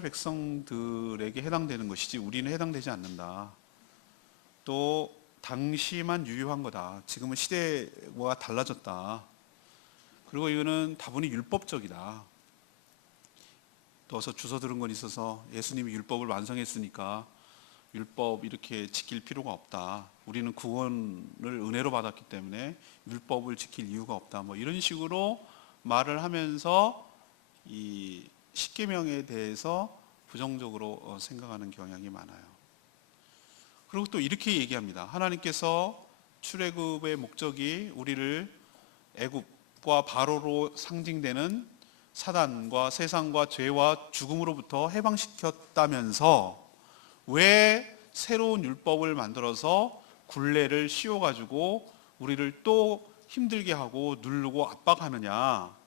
백성들에게 해당되는 것이지 우리는 해당되지 않는다. 또 당시만 유효한 거다. 지금은 시대와 달라졌다. 그리고 이거는 다분히 율법적이다. 떠서 주워 들은 건 있어서 예수님이 율법을 완성했으니까 율법 이렇게 지킬 필요가 없다. 우리는 구원을 은혜로 받았기 때문에 율법을 지킬 이유가 없다. 뭐 이런 식으로 말을 하면서 이 십계명에 대해서 부정적으로 생각하는 경향이 많아요. 그리고 또 이렇게 얘기합니다. 하나님께서 출애굽의 목적이 우리를 애굽과 바로로 상징되는 사단과 세상과 죄와 죽음으로부터 해방시켰다면서 왜 새로운 율법을 만들어서 굴레를 씌워가지고 우리를 또 힘들게 하고 누르고 압박하느냐.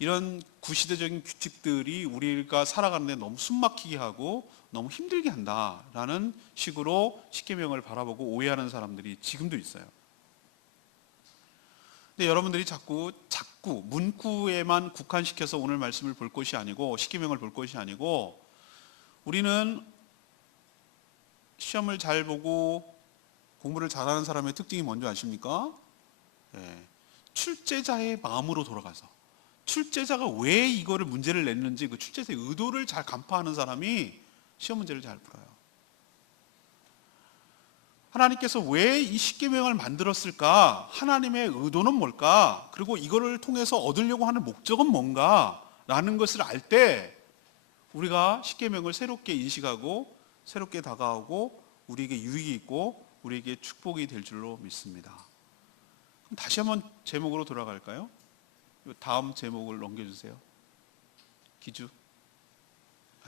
이런 구시대적인 규칙들이 우리가 살아가는 데 너무 숨막히게 하고 너무 힘들게 한다라는 식으로 십계명을 바라보고 오해하는 사람들이 지금도 있어요. 근데 여러분들이 자꾸 문구에만 국한시켜서 오늘 말씀을 볼 것이 아니고 십계명을 볼 것이 아니고 우리는 시험을 잘 보고 공부를 잘하는 사람의 특징이 뭔지 아십니까? 출제자의 마음으로 돌아가서 출제자가 왜 이거를 문제를 냈는지 그 출제자의 의도를 잘 간파하는 사람이 시험 문제를 잘 풀어요. 하나님께서 왜 이 십계명을 만들었을까? 하나님의 의도는 뭘까? 그리고 이거를 통해서 얻으려고 하는 목적은 뭔가? 라는 것을 알 때 우리가 십계명을 새롭게 인식하고 새롭게 다가오고 우리에게 유익이 있고 우리에게 축복이 될 줄로 믿습니다. 그럼 다시 한번 제목으로 돌아갈까요? 다음 제목을 넘겨주세요. 기주.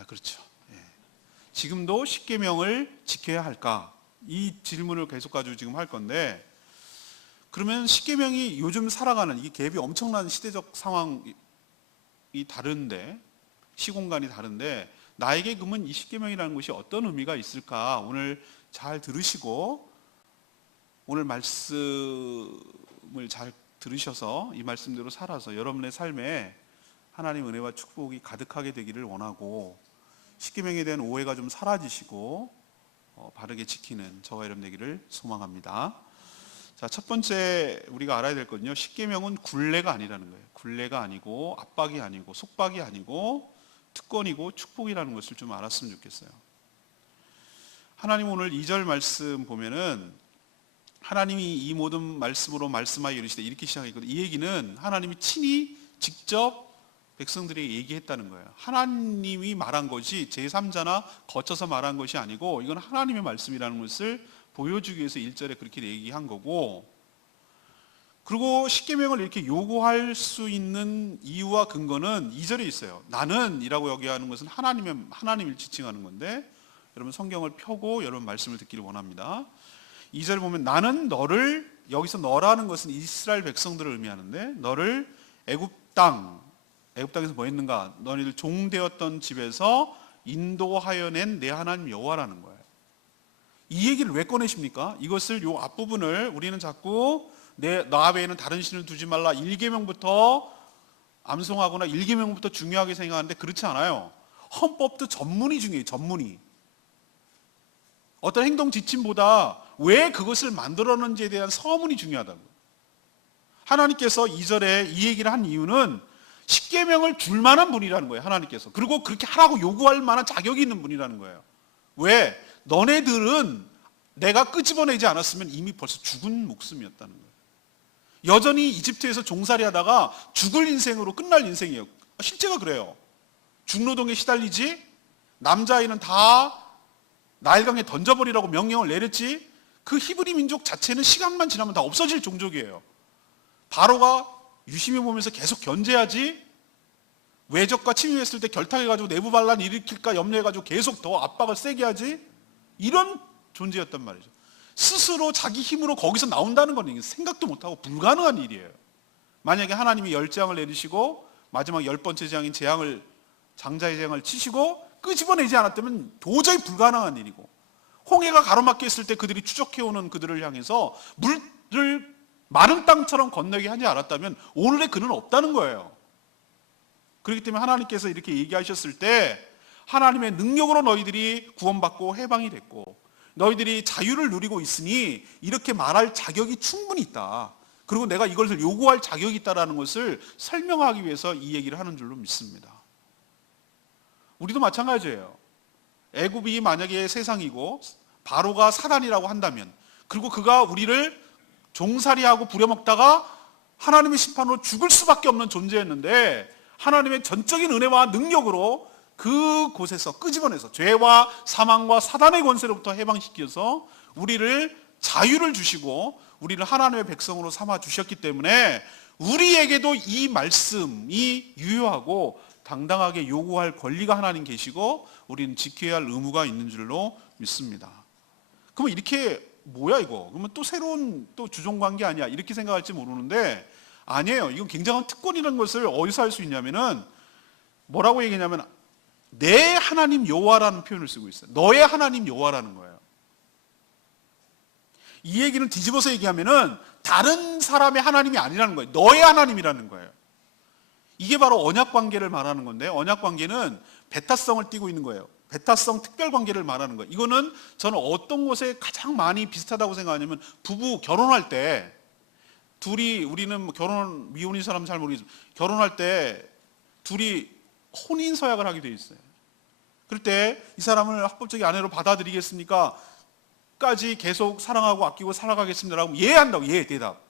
그렇죠. 지금도 십계명을 지켜야 할까? 이 질문을 계속 가지고 지금 할 건데, 그러면 십계명이 요즘 살아가는 이 갭이 엄청난 시대적 상황이 다른데, 시공간이 다른데, 나에게 그러면 이 십계명이라는 것이 어떤 의미가 있을까? 오늘 잘 들으시고 오늘 말씀을 잘 들으셔서 이 말씀대로 살아서 여러분의 삶에 하나님의 은혜와 축복이 가득하게 되기를 원하고 십계명에 대한 오해가 좀 사라지시고 바르게 지키는 저와 여러분 되기를 소망합니다. 자, 첫 번째 우리가 알아야 될 거는요, 십계명은 굴레가 아니라는 거예요. 굴레가 아니고 압박이 아니고 속박이 아니고 특권이고 축복이라는 것을 좀 알았으면 좋겠어요. 하나님 오늘 2절 말씀 보면은 하나님이 이 모든 말씀으로 말씀하여 이르시되 이렇게 시작했거든요. 이 얘기는 하나님이 친히 직접 백성들에게 얘기했다는 거예요. 하나님이 말한 것이 제3자나 거쳐서 말한 것이 아니고 이건 하나님의 말씀이라는 것을 보여주기 위해서 1절에 그렇게 얘기한 거고, 그리고 십계명을 이렇게 요구할 수 있는 이유와 근거는 2절에 있어요. 나는 이라고 여기 하는 것은 하나님을 지칭하는 건데, 여러분 성경을 펴고 여러분 말씀을 듣기를 원합니다. 2절 보면 나는 너를, 여기서 너라는 것은 이스라엘 백성들을 의미하는데, 너를 애굽 땅에서 뭐 했는가? 너희들 종되었던 집에서 인도하여 낸 내 하나님 여호와라는 거예요. 이 얘기를 왜 꺼내십니까? 이것을 요 앞부분을 우리는 자꾸 나 외에는 다른 신을 두지 말라 1계명부터 암송하거나 1계명부터 중요하게 생각하는데 그렇지 않아요. 헌법도 전문이 중요해요. 전문이. 어떤 행동 지침보다 왜 그것을 만들었는지에 대한 서문이 중요하다고. 하나님께서 2절에 이 얘기를 한 이유는 십계명을 줄 만한 분이라는 거예요. 하나님께서. 그리고 그렇게 하라고 요구할 만한 자격이 있는 분이라는 거예요. 왜? 너네들은 내가 끄집어내지 않았으면 이미 벌써 죽은 목숨이었다는 거예요. 여전히 이집트에서 종살이 하다가 죽을 인생으로 끝날 인생이에요. 실제가 그래요. 중노동에 시달리지, 남자아이는 다 나일강에 던져버리라고 명령을 내렸지, 그 히브리 민족 자체는 시간만 지나면 다 없어질 종족이에요. 바로가 유심히 보면서 계속 견제하지, 외적과 침입했을 때 결탁해가지고 내부 반란 일으킬까 염려해가지고 계속 더 압박을 세게 하지, 이런 존재였단 말이죠. 스스로 자기 힘으로 거기서 나온다는 건 생각도 못하고 불가능한 일이에요. 만약에 하나님이 10재앙을 내리시고 마지막 10번째 재앙인 장자의 재앙을 치시고 끄집어내지 않았다면 도저히 불가능한 일이고, 홍해가 가로막혀 있을 때 그들이 추적해오는 그들을 향해서 물을 마른 땅처럼 건너게 하지 않았다면 오늘의 그는 없다는 거예요. 그렇기 때문에 하나님께서 이렇게 얘기하셨을 때 하나님의 능력으로 너희들이 구원받고 해방이 됐고 너희들이 자유를 누리고 있으니 이렇게 말할 자격이 충분히 있다. 그리고 내가 이것을 요구할 자격이 있다는 것을 설명하기 위해서 이 얘기를 하는 줄로 믿습니다. 우리도 마찬가지예요. 애굽이 만약에 세상이고 바로가 사단이라고 한다면, 그리고 그가 우리를 종살이하고 부려먹다가 하나님의 심판으로 죽을 수밖에 없는 존재였는데 하나님의 전적인 은혜와 능력으로 그곳에서 끄집어내서 죄와 사망과 사단의 권세로부터 해방시켜서 우리를 자유를 주시고 우리를 하나님의 백성으로 삼아 주셨기 때문에 우리에게도 이 말씀이 유효하고 당당하게 요구할 권리가 하나님 계시고 우리는 지켜야 할 의무가 있는 줄로 믿습니다. 그러면 이렇게 뭐야 이거? 그러면 또 새로운 또 주종관계 아니야? 이렇게 생각할지 모르는데 아니에요. 이건 굉장한 특권이라는 것을 어디서 할 수 있냐면은 뭐라고 얘기냐면 내 하나님 여호와라는 표현을 쓰고 있어요. 너의 하나님 여호와라는 거예요. 이 얘기는 뒤집어서 얘기하면은 다른 사람의 하나님이 아니라는 거예요. 너의 하나님이라는 거예요. 이게 바로 언약 관계를 말하는 건데 언약 관계는 배타성을 띠고 있는 거예요. 배타성 특별 관계를 말하는 거예요. 이거는 저는 어떤 곳에 가장 많이 비슷하다고 생각하냐면 부부 결혼할 때 둘이 우리는 결혼 미혼인 사람은 잘 모르겠지만 결혼할 때 둘이 혼인 서약을 하게 돼 있어요. 그럴 때 이 사람을 합법적인 아내로 받아들이겠습니까? 까지 계속 사랑하고 아끼고 살아가겠습니다라고 예 한다고 예 대답.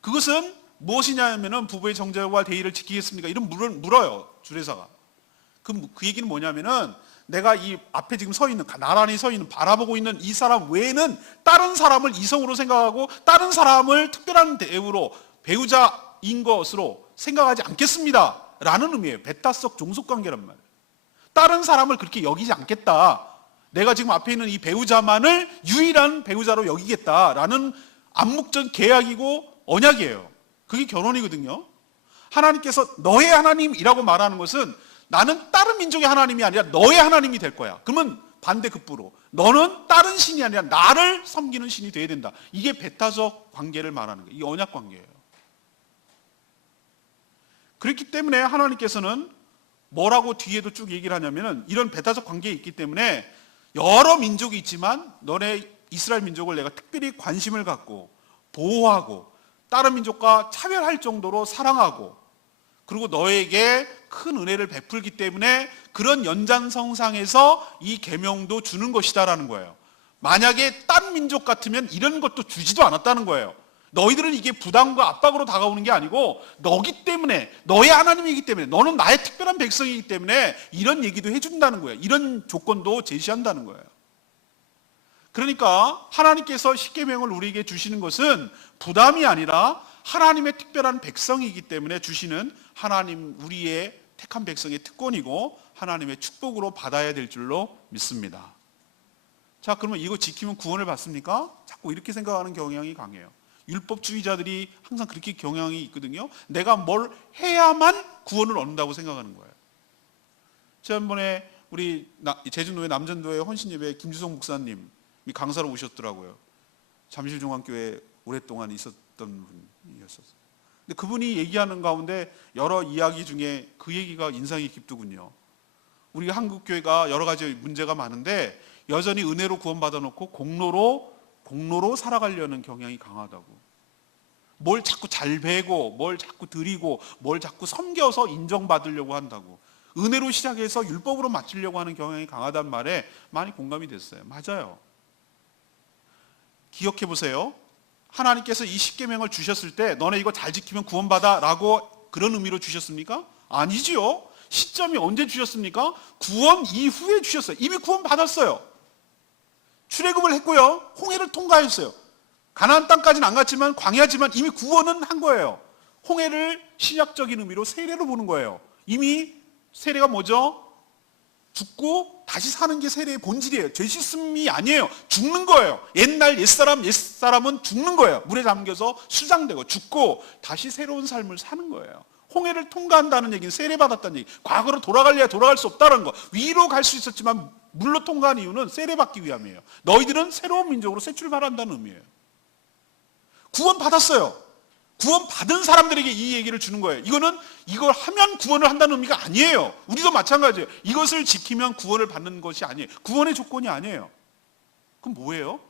그것은 무엇이냐면은 부부의 정죄와 대의를 지키겠습니까? 이런 물어요 주례사가. 그 얘기는 뭐냐면은 내가 이 앞에 지금 서 있는 나란히 서 있는 바라보고 있는 이 사람 외에는 다른 사람을 이성으로 생각하고 다른 사람을 특별한 대우로 배우자인 것으로 생각하지 않겠습니다 라는 의미예요. 배타적 종속관계란 말이에요. 다른 사람을 그렇게 여기지 않겠다. 내가 지금 앞에 있는 이 배우자만을 유일한 배우자로 여기겠다라는 암묵적 계약이고 언약이에요. 그게 결혼이거든요. 하나님께서 너의 하나님이라고 말하는 것은 나는 다른 민족의 하나님이 아니라 너의 하나님이 될 거야. 그러면 반대급부로 너는 다른 신이 아니라 나를 섬기는 신이 돼야 된다. 이게 배타적 관계를 말하는 거예요. 이 언약 관계예요. 그렇기 때문에 하나님께서는 뭐라고 뒤에도 쭉 얘기를 하냐면은 이런 배타적 관계에 있기 때문에 여러 민족이 있지만 너네 이스라엘 민족을 내가 특별히 관심을 갖고 보호하고 다른 민족과 차별할 정도로 사랑하고 그리고 너에게 큰 은혜를 베풀기 때문에 그런 연장선상에서 이 계명도 주는 것이다라는 거예요. 만약에 딴 민족 같으면 이런 것도 주지도 않았다는 거예요. 너희들은 이게 부담과 압박으로 다가오는 게 아니고 너기 때문에 너의 하나님이기 때문에 너는 나의 특별한 백성이기 때문에 이런 얘기도 해준다는 거예요. 이런 조건도 제시한다는 거예요. 그러니까 하나님께서 십계명을 우리에게 주시는 것은 부담이 아니라 하나님의 특별한 백성이기 때문에 주시는 하나님 우리의 택한 백성의 특권이고 하나님의 축복으로 받아야 될 줄로 믿습니다. 자, 그러면 이거 지키면 구원을 받습니까? 자꾸 이렇게 생각하는 경향이 강해요. 율법주의자들이 항상 그렇게 경향이 있거든요. 내가 뭘 해야만 구원을 얻는다고 생각하는 거예요. 지난번에 우리 제주도의 남전도의 헌신예배 김주성 목사님이 강사로 오셨더라고요. 잠실중앙교회 오랫동안 있었던 분이었어요. 근데 그분이 얘기하는 가운데 여러 이야기 중에 그 얘기가 인상이 깊더군요. 우리 한국교회가 여러 가지 문제가 많은데 여전히 은혜로 구원받아 놓고 공로로 살아가려는 경향이 강하다고. 뭘 자꾸 잘 배고 뭘 자꾸 드리고 뭘 자꾸 섬겨서 인정받으려고 한다고. 은혜로 시작해서 율법으로 맞추려고 하는 경향이 강하다는 말에 많이 공감이 됐어요. 맞아요. 기억해 보세요. 하나님께서 이 십계명을 주셨을 때 너네 이거 잘 지키면 구원받아 라고 그런 의미로 주셨습니까? 아니지요. 시점이 언제 주셨습니까? 구원 이후에 주셨어요. 이미 구원 받았어요. 출애굽을 했고요. 홍해를 통과했어요. 가나안 땅까지는 안 갔지만 광야지만 이미 구원은 한 거예요. 홍해를 신약적인 의미로 세례로 보는 거예요. 이미 세례가 뭐죠? 죽고 다시 사는 게 세례의 본질이에요. 죄 씻음이 아니에요. 죽는 거예요. 옛사람은 죽는 거예요. 물에 잠겨서 수장되고 죽고 다시 새로운 삶을 사는 거예요. 홍해를 통과한다는 얘기는 세례받았다는 얘기. 과거로 돌아갈래야 돌아갈 수 없다는 거. 위로 갈 수 있었지만 물로 통과한 이유는 세례받기 위함이에요. 너희들은 새로운 민족으로 새 출발한다는 의미예요. 구원 받았어요. 구원 받은 사람들에게 이 얘기를 주는 거예요. 이걸 하면 구원을 한다는 의미가 아니에요. 우리도 마찬가지예요. 이것을 지키면 구원을 받는 것이 아니에요. 구원의 조건이 아니에요. 그럼 뭐예요?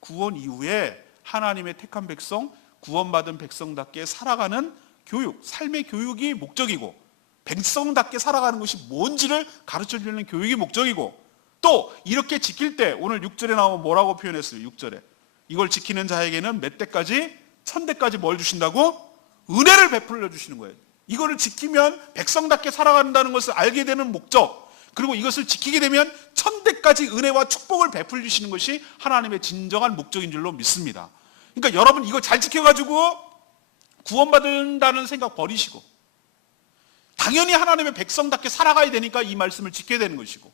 구원 이후에 하나님의 택한 백성, 구원받은 백성답게 살아가는 교육, 삶의 교육이 목적이고, 백성답게 살아가는 것이 뭔지를 가르쳐주는 교육이 목적이고, 또 이렇게 지킬 때 오늘 6절에 나오면 뭐라고 표현했어요? 6절에 이걸 지키는 자에게는 몇 대까지? 1000대까지 뭘 주신다고? 은혜를 베풀어 주시는 거예요. 이거를 지키면 백성답게 살아간다는 것을 알게 되는 목적, 그리고 이것을 지키게 되면 1000대까지 은혜와 축복을 베풀어 주시는 것이 하나님의 진정한 목적인 줄로 믿습니다. 그러니까 여러분 이거 잘 지켜가지고 구원받는다는 생각 버리시고, 당연히 하나님의 백성답게 살아가야 되니까 이 말씀을 지켜야 되는 것이고,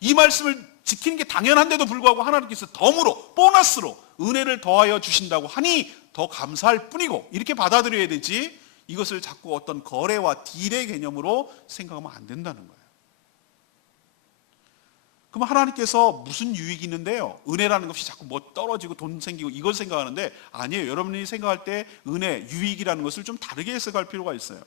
이 말씀을 지키는 게 당연한데도 불구하고 하나님께서 덤으로, 보너스로 은혜를 더하여 주신다고 하니 더 감사할 뿐이고, 이렇게 받아들여야 되지, 이것을 자꾸 어떤 거래와 딜의 개념으로 생각하면 안 된다는 거예요. 그럼 하나님께서 무슨 유익이 있는데요? 은혜라는 것이 자꾸 뭐 떨어지고 돈 생기고 이걸 생각하는데, 아니에요. 여러분이 생각할 때 은혜, 유익이라는 것을 좀 다르게 해석할 필요가 있어요.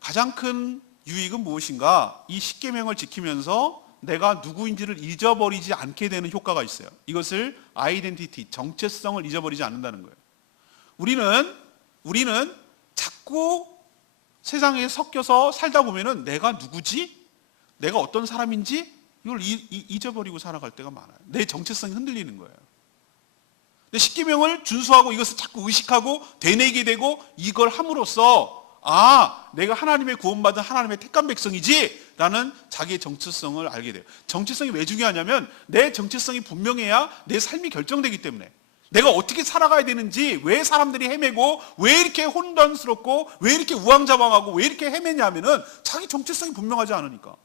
가장 큰 유익은 무엇인가? 이 십계명을 지키면서 내가 누구인지를 잊어버리지 않게 되는 효과가 있어요. 이것을 아이덴티티, 정체성을 잊어버리지 않는다는 거예요. 우리는 자꾸 세상에 섞여서 살다 보면은 내가 누구지? 내가 어떤 사람인지 이걸 잊어버리고 살아갈 때가 많아요. 내 정체성이 흔들리는 거예요. 근데 십계명을 준수하고 이것을 자꾸 의식하고 되뇌게 되고, 이걸 함으로써 내가 하나님의 구원받은 하나님의 택한 백성이지 라는 자기의 정체성을 알게 돼요. 정체성이 왜 중요하냐면 내 정체성이 분명해야 내 삶이 결정되기 때문에, 내가 어떻게 살아가야 되는지, 왜 사람들이 헤매고 왜 이렇게 혼돈스럽고 왜 이렇게 우왕좌왕하고 왜 이렇게 헤매냐 하면은 자기 정체성이 분명하지 않으니까.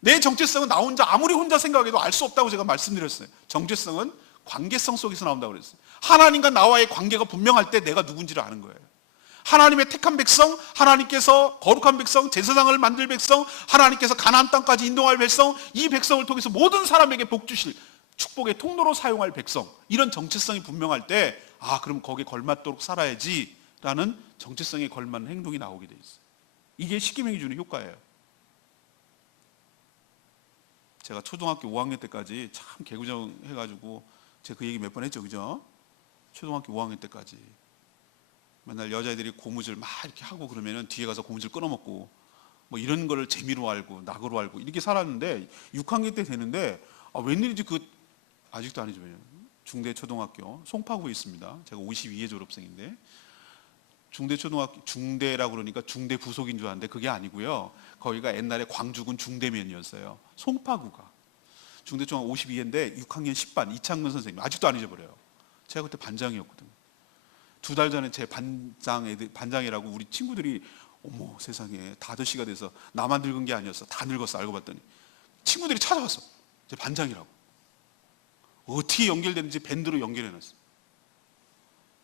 내 정체성은 나 혼자 아무리 혼자 생각해도 알 수 없다고 제가 말씀드렸어요. 정체성은 관계성 속에서 나온다고 그랬어요. 하나님과 나와의 관계가 분명할 때 내가 누군지를 아는 거예요. 하나님의 택한 백성, 하나님께서 거룩한 백성, 제사장을 만들 백성, 하나님께서 가나안 땅까지 인도할 백성, 이 백성을 통해서 모든 사람에게 복 주실 축복의 통로로 사용할 백성, 이런 정체성이 분명할 때 그럼 거기에 걸맞도록 살아야지 라는 정체성에 걸맞는 행동이 나오게 돼 있어요. 이게 십계명이 주는 효과예요. 제가 초등학교 5학년 때까지 참 개구정 해가지고 제가 그 얘기 몇 번 했죠, 그죠? 초등학교 5학년 때까지 맨날 여자애들이 고무줄 막 이렇게 하고 그러면은 뒤에 가서 고무줄 끊어먹고 뭐 이런 거를 재미로 알고 낙으로 알고 이렇게 살았는데, 6학년 때 되는데 웬일인지 아직도 아니죠. 중대 초등학교 송파구에 있습니다. 제가 52회 졸업생인데, 중대 초등학교, 중대라고 그러니까 중대 부속인 줄 알았는데 그게 아니고요. 거기가 옛날에 광주군 중대면이었어요. 송파구가. 중대 초등학교 52회인데 6학년 10반 이창근 선생님 아직도 안 잊어버려요. 제가 그때 반장이었거든요. 2달 전에 제 반장이라고 우리 친구들이 어머 세상에 다 아저씨가 돼서 나만 늙은 게 아니었어. 다 늙었어. 알고 봤더니 친구들이 찾아왔어. 제 반장이라고. 어떻게 연결되는지 밴드로 연결해놨어.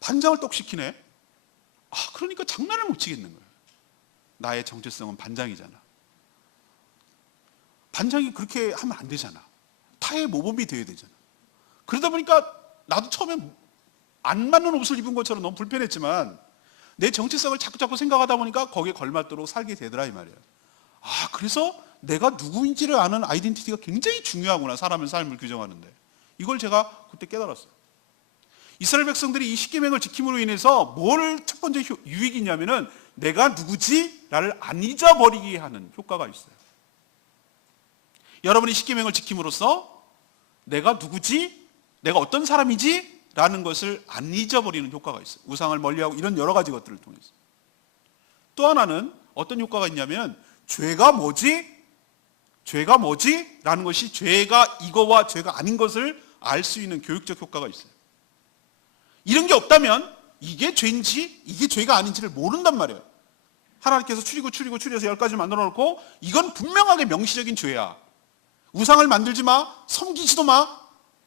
반장을 떡시키네. 그러니까 장난을 못 치겠는 거예요. 나의 정체성은 반장이잖아. 반장이 그렇게 하면 안 되잖아. 타의 모범이 되어야 되잖아. 그러다 보니까 나도 처음에 안 맞는 옷을 입은 것처럼 너무 불편했지만 내 정체성을 자꾸 생각하다 보니까 거기에 걸맞도록 살게 되더라 이 말이에요. 그래서 내가 누구인지를 아는 아이덴티티가 굉장히 중요하구나, 사람의 삶을 규정하는데. 이걸 제가 그때 깨달았어요. 이스라엘 백성들이 이 십계명을 지킴으로 인해서 뭘 첫 번째 유익이 있냐면은 내가 누구지를 안 잊어버리게 하는 효과가 있어요. 여러분이 십계명을 지킴으로써 내가 누구지? 내가 어떤 사람이지? 라는 것을 안 잊어버리는 효과가 있어요. 우상을 멀리하고 이런 여러 가지 것들을 통해서. 또 하나는 어떤 효과가 있냐면 죄가 뭐지? 죄가 뭐지? 라는 것이 죄가 이거와 죄가 아닌 것을 알 수 있는 교육적 효과가 있어요. 이런 게 없다면 이게 죄인지 이게 죄가 아닌지를 모른단 말이에요. 하나님께서 추리고 추려서 10가지 만들어 놓고 이건 분명하게 명시적인 죄야. 우상을 만들지 마, 섬기지도 마,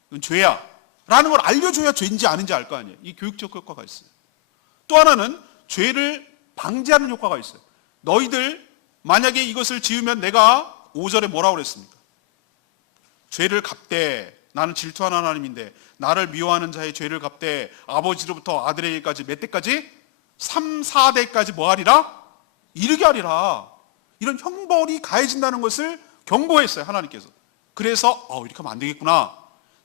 이건 죄야 라는 걸 알려줘야 죄인지 아닌지 알 거 아니에요. 이 교육적 효과가 있어요. 또 하나는 죄를 방지하는 효과가 있어요. 너희들 만약에 이것을 지으면 내가 5절에 뭐라고 그랬습니까? 죄를 갚되 나는 질투하는 하나님인데 나를 미워하는 자의 죄를 갚되 아버지로부터 아들에게까지 몇 대까지? 3, 4대까지 뭐 하리라? 이르게 하리라. 이런 형벌이 가해진다는 것을 경고했어요, 하나님께서. 그래서 이렇게 하면 안 되겠구나.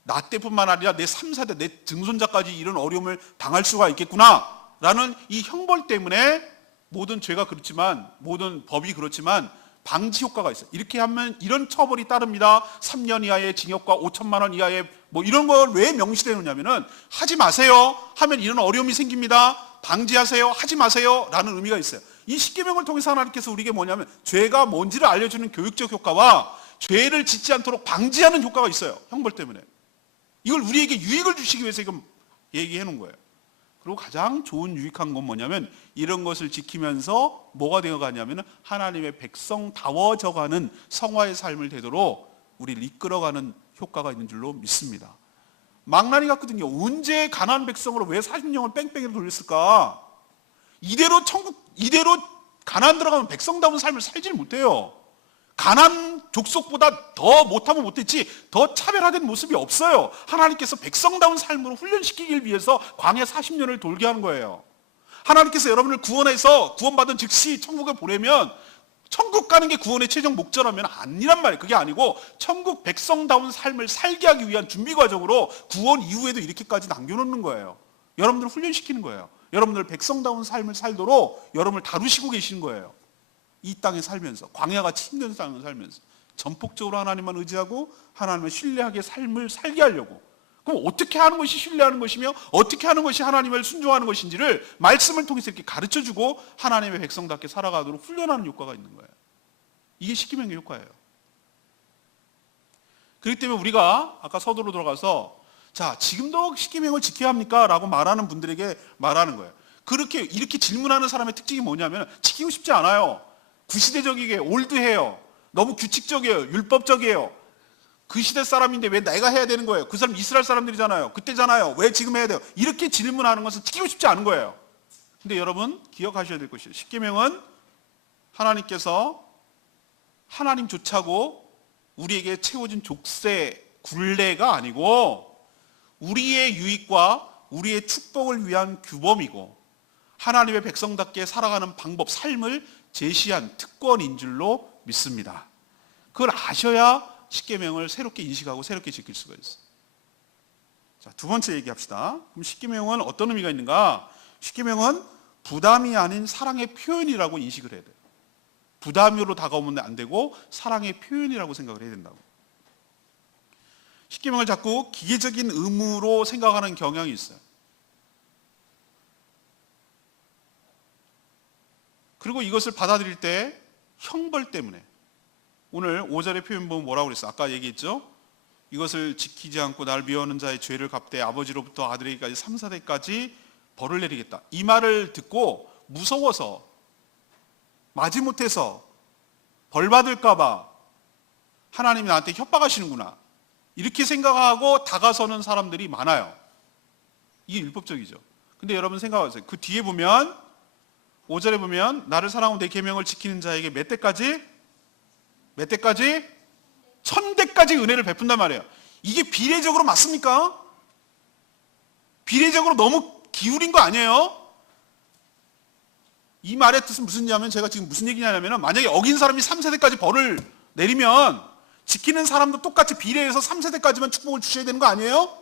나 때뿐만 아니라 내 3, 4대, 내 증손자까지 이런 어려움을 당할 수가 있겠구나 라는 이 형벌 때문에 모든 죄가 그렇지만, 모든 법이 그렇지만 방지 효과가 있어요. 이렇게 하면 이런 처벌이 따릅니다. 3년 이하의 징역과 5천만 원 이하의 뭐 이런 걸 왜 명시되느냐면은 하지 마세요 하면 이런 어려움이 생깁니다. 방지하세요, 하지 마세요 라는 의미가 있어요. 이 십계명을 통해서 하나님께서 우리에게 뭐냐면 죄가 뭔지를 알려주는 교육적 효과와 죄를 짓지 않도록 방지하는 효과가 있어요. 형벌 때문에. 이걸 우리에게 유익을 주시기 위해서 지금 얘기해 놓은 거예요. 그리고 가장 좋은 유익한 건 뭐냐면 이런 것을 지키면서 뭐가 되어가냐면 하나님의 백성다워져가는 성화의 삶을 되도록 우리를 이끌어가는 효과가 있는 줄로 믿습니다. 망나니 같거든요. 언제 가나안 백성으로 왜 40년을 뺑뺑이로 돌렸을까? 이대로 가나안 들어가면 백성다운 삶을 살지를 못해요. 가나안 족속보다 더 못하면 못했지 더 차별화된 모습이 없어요. 하나님께서 백성다운 삶으로 훈련시키길 위해서 광야 40년을 돌게 하는 거예요. 하나님께서 여러분을 구원해서 구원받은 즉시 천국에 보내면 천국 가는 게 구원의 최종 목적이라면 아니란 말이에요. 그게 아니고 천국 백성다운 삶을 살게 하기 위한 준비 과정으로 구원 이후에도 이렇게까지 남겨놓는 거예요. 여러분들을 훈련시키는 거예요. 여러분들 백성다운 삶을 살도록 여러분을 다루시고 계시는 거예요. 이 땅에 살면서, 광야같이 힘든 삶을 살면서 전폭적으로 하나님만 의지하고 하나님을 신뢰하게 삶을 살게 하려고. 그럼 어떻게 하는 것이 신뢰하는 것이며 어떻게 하는 것이 하나님을 순종하는 것인지를 말씀을 통해서 이렇게 가르쳐주고 하나님의 백성답게 살아가도록 훈련하는 효과가 있는 거예요. 이게 십계명의 효과예요. 그렇기 때문에 우리가 아까 서두로 들어가서 자, 지금도 십계명을 지켜야 합니까? 라고 말하는 분들에게 말하는 거예요. 이렇게 질문하는 사람의 특징이 뭐냐면 지키고 싶지 않아요. 구시대적이게 올드해요. 너무 규칙적이에요. 율법적이에요. 그 시대 사람인데 왜 내가 해야 되는 거예요? 그 사람 이스라엘 사람들이잖아요. 그때잖아요. 왜 지금 해야 돼요? 이렇게 질문하는 것은 지키고 싶지 않은 거예요. 근데 여러분 기억하셔야 될 것이에요. 십계명은 하나님께서 하나님 조차고 우리에게 채워진 족쇄, 굴레가 아니고 우리의 유익과 우리의 축복을 위한 규범이고 하나님의 백성답게 살아가는 방법, 삶을 제시한 특권인 줄로 믿습니다. 그걸 아셔야 십계명을 새롭게 인식하고 새롭게 지킬 수가 있어요. 자, 두 번째 얘기합시다. 그럼 십계명은 어떤 의미가 있는가? 십계명은 부담이 아닌 사랑의 표현이라고 인식을 해야 돼요. 부담으로 다가오면 안 되고 사랑의 표현이라고 생각을 해야 된다고. 십계명을 자꾸 기계적인 의무로 생각하는 경향이 있어요. 그리고 이것을 받아들일 때 형벌 때문에 오늘 5절의 표현 보면 뭐라고 그랬어요? 아까 얘기했죠? 이것을 지키지 않고 날 미워하는 자의 죄를 갚되 아버지로부터 아들에게까지 3, 4대까지 벌을 내리겠다. 이 말을 듣고 무서워서 마지못해서 벌 받을까 봐 하나님이 나한테 협박하시는구나 이렇게 생각하고 다가서는 사람들이 많아요. 이게 율법적이죠. 근데 여러분 생각하세요. 그 뒤에 보면 5절에 보면 나를 사랑하고 내 계명을 지키는 자에게 몇 대까지? 1000대까지 은혜를 베푼단 말이에요. 이게 비례적으로 맞습니까? 비례적으로 너무 기울인 거 아니에요? 이 말의 뜻은 무슨 얘기냐면 제가 지금 무슨 얘기냐면 만약에 어긴 사람이 3세대까지 벌을 내리면 지키는 사람도 똑같이 비례해서 3세대까지만 축복을 주셔야 되는 거 아니에요?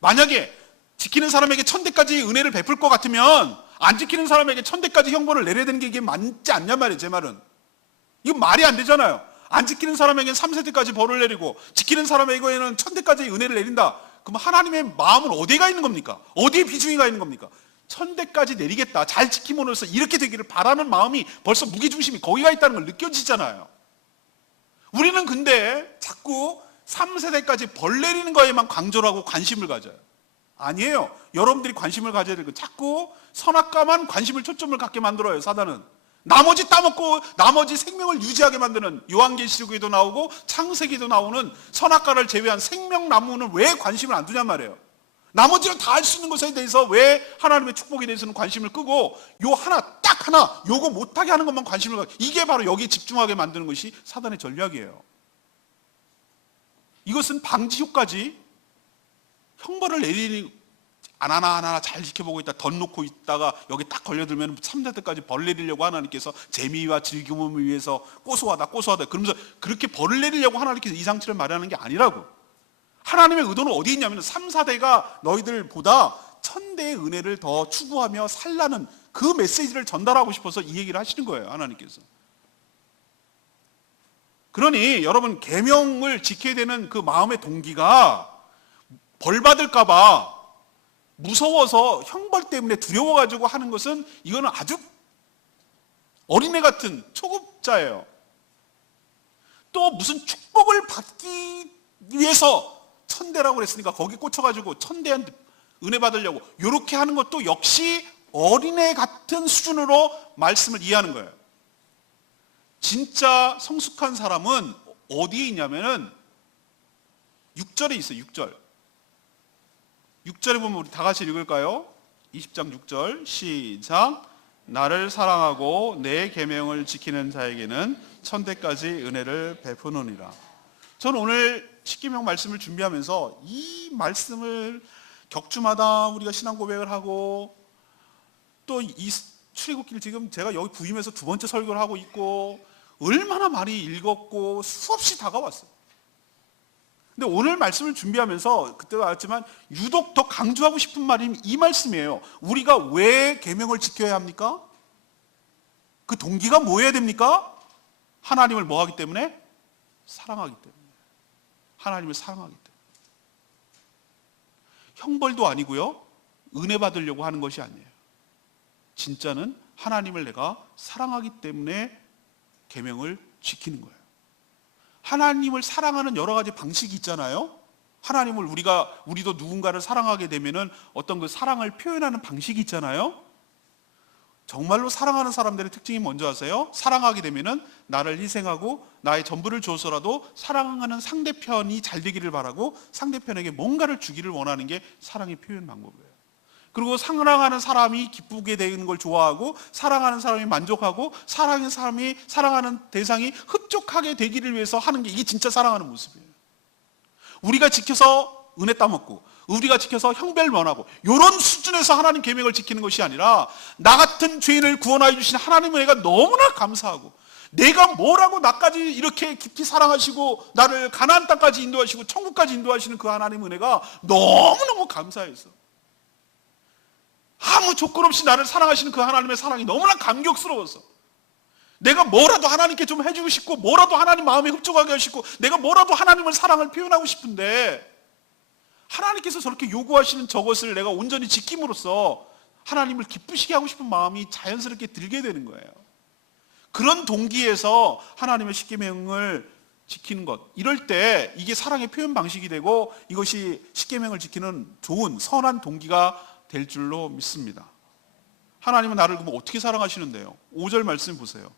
만약에 지키는 사람에게 1000대까지 은혜를 베풀 것 같으면 안 지키는 사람에게 1000대까지 형벌을 내려야 되는 게 이게 맞지 않냔 말이에요. 제 말은. 이건 말이 안 되잖아요. 안 지키는 사람에게는 3세대까지 벌을 내리고 지키는 사람에게는 1000대까지 은혜를 내린다. 그럼 하나님의 마음은 어디에 가 있는 겁니까? 어디에 비중이 가 있는 겁니까? 1000대까지 내리겠다. 잘 지킴으로써 이렇게 되기를 바라는 마음이 벌써 무게중심이 거기가 있다는 걸 느껴지잖아요. 우리는 근데 자꾸 3세대까지 벌 내리는 거에만 강조를 하고 관심을 가져요. 아니에요. 여러분들이 관심을 가져야 되고 자꾸 선악과만 관심을 초점을 갖게 만들어요. 사단은. 나머지 따먹고 나머지 생명을 유지하게 만드는 요한계시록에도 나오고 창세기에도 나오는 선악과를 제외한 생명나무는 왜 관심을 안 두냔 말이에요. 나머지는 다 할 수 있는 것에 대해서 왜 하나님의 축복에 대해서는 관심을 끄고 요 하나 딱 하나 요거 못하게 하는 것만 관심을 갖고 이게 바로 여기에 집중하게 만드는 것이 사단의 전략이에요. 이것은 방지 효과지 형벌을 내리니 안 하나 잘 지켜보고 있다 덧놓고 있다가 여기 딱 걸려들면 3대 때까지 벌 내리려고 하나님께서 재미와 즐거움을 위해서 고소하다 그러면서 그렇게 벌을 내리려고 하나님께서 이 장치를 마련하는 게 아니라고. 하나님의 의도는 어디 있냐면 3, 4대가 너희들보다 1000대의 은혜를 더 추구하며 살라는 그 메시지를 전달하고 싶어서 이 얘기를 하시는 거예요, 하나님께서. 그러니 여러분, 계명을 지켜야 되는 그 마음의 동기가 벌 받을까 봐 무서워서 형벌 때문에 두려워가지고 하는 것은 이거는 아주 어린애 같은 초급자예요. 또 무슨 축복을 받기 위해서 1000대라고 그랬으니까 거기 꽂혀가지고 1000대한테 은혜 받으려고 이렇게 하는 것도 역시 어린애 같은 수준으로 말씀을 이해하는 거예요. 진짜 성숙한 사람은 어디에 있냐면은 6절에 있어요. 6절에 보면 우리 다 같이 읽을까요? 20장 6절 시작. 나를 사랑하고 내 계명을 지키는 자에게는 1000대까지 은혜를 베푸느니라. 저는 오늘 십계명 말씀을 준비하면서 이 말씀을 격주마다 우리가 신앙 고백을 하고 또 이 출애굽기를 지금 제가 여기 부임해서 2번째 설교를 하고 있고 얼마나 많이 읽었고 수없이 다가왔어요. 근데 오늘 말씀을 준비하면서 그때도 알았지만 유독 더 강조하고 싶은 말이 이 말씀이에요. 우리가 왜 계명을 지켜야 합니까? 그 동기가 뭐여야 됩니까? 하나님을 뭐 하기 때문에? 사랑하기 때문에. 하나님을 사랑하기 때문에. 형벌도 아니고요, 은혜 받으려고 하는 것이 아니에요. 진짜는 하나님을 내가 사랑하기 때문에 계명을 지키는 거예요. 하나님을 사랑하는 여러 가지 방식이 있잖아요. 하나님을 우리도 누군가를 사랑하게 되면은 어떤 그 사랑을 표현하는 방식이 있잖아요. 정말로 사랑하는 사람들의 특징이 뭔지 아세요? 사랑하게 되면은 나를 희생하고 나의 전부를 줘서라도 사랑하는 상대편이 잘 되기를 바라고 상대편에게 뭔가를 주기를 원하는 게 사랑의 표현 방법이에요. 그리고 사랑하는 사람이 기쁘게 되는 걸 좋아하고 사랑하는 사람이 만족하고 사랑하는 사람이 사랑하는 대상이 흡족하게 되기를 위해서 하는 게 이게 진짜 사랑하는 모습이에요. 우리가 지켜서 은혜 따먹고 우리가 지켜서 형벌 면하고 이런 수준에서 하나님 계명을 지키는 것이 아니라 나 같은 죄인을 구원하여 주신 하나님의 은혜가 너무나 감사하고 내가 뭐라고 나까지 이렇게 깊이 사랑하시고 나를 가나안 땅까지 인도하시고 천국까지 인도하시는 그 하나님의 은혜가 너무너무 감사해서 아무 조건 없이 나를 사랑하시는 그 하나님의 사랑이 너무나 감격스러워서 내가 뭐라도 하나님께 좀 해주고 싶고 뭐라도 하나님 마음에 흡족하게 하시고 내가 뭐라도 하나님을 사랑을 표현하고 싶은데 하나님께서 저렇게 요구하시는 저것을 내가 온전히 지킴으로써 하나님을 기쁘시게 하고 싶은 마음이 자연스럽게 들게 되는 거예요. 그런 동기에서 하나님의 십계명을 지키는 것, 이럴 때 이게 사랑의 표현 방식이 되고 이것이 십계명을 지키는 좋은 선한 동기가 될 줄로 믿습니다. 하나님은 나를 그럼 어떻게 사랑하시는데요? 5절 말씀 보세요.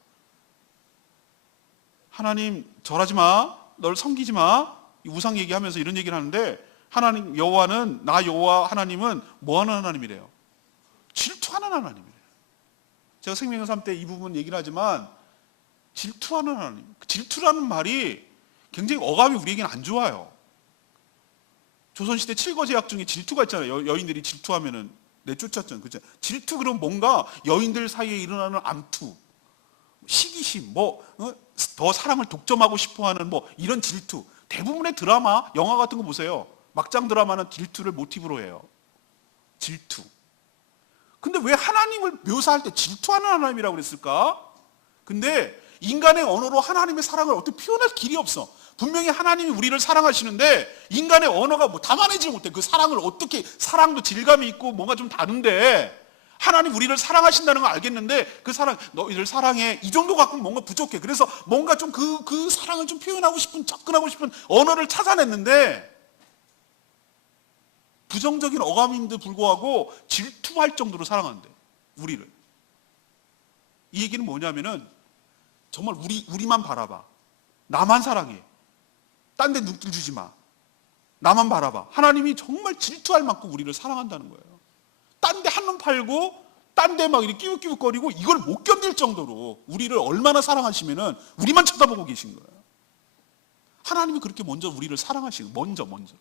하나님 절하지 마, 널 섬기지 마, 우상 얘기하면서 이런 얘기를 하는데 하나님 여호와는 나 여호와 하나님은 뭐하는 하나님이래요? 질투하는 하나님이래요. 제가 생명의 삶 때 이 부분 얘기를 하지만 질투하는 하나님, 질투라는 말이 굉장히 어감이 우리에게는 안 좋아요. 조선시대 칠거제약 중에 질투가 있잖아요. 여인들이 질투하면은 내쫓았잖아요. 그죠? 질투 그럼 뭔가 여인들 사이에 일어나는 암투, 시기심, 더 사랑을 독점하고 싶어하는 이런 질투. 대부분의 드라마, 영화 같은 거 보세요. 막장 드라마는 질투를 모티브로 해요. 질투. 근데 왜 하나님을 묘사할 때 질투하는 하나님이라고 그랬을까? 근데 인간의 언어로 하나님의 사랑을 어떻게 표현할 길이 없어. 분명히 하나님이 우리를 사랑하시는데 인간의 언어가 담아내지 못해. 그 사랑을 어떻게, 사랑도 질감이 있고 뭔가 좀 다른데 하나님 우리를 사랑하신다는 걸 알겠는데 그 사랑, 너희를 사랑해, 이 정도 갖고는 뭔가 부족해. 그래서 뭔가 좀 그 사랑을 좀 표현하고 싶은, 접근하고 싶은 언어를 찾아냈는데 부정적인 어감인데도 불구하고 질투할 정도로 사랑한대, 우리를. 이 얘기는 뭐냐면은 정말 우리만 바라봐. 나만 사랑해. 딴 데 눈길 주지 마. 나만 바라봐. 하나님이 정말 질투할 만큼 우리를 사랑한다는 거예요. 딴 데 한눈 팔고 딴 데 막 이렇게 끼우끼우거리고 이걸 못 견딜 정도로 우리를 얼마나 사랑하시면은 우리만 쳐다보고 계신 거예요. 하나님이 그렇게 먼저 우리를 사랑하시고 먼저.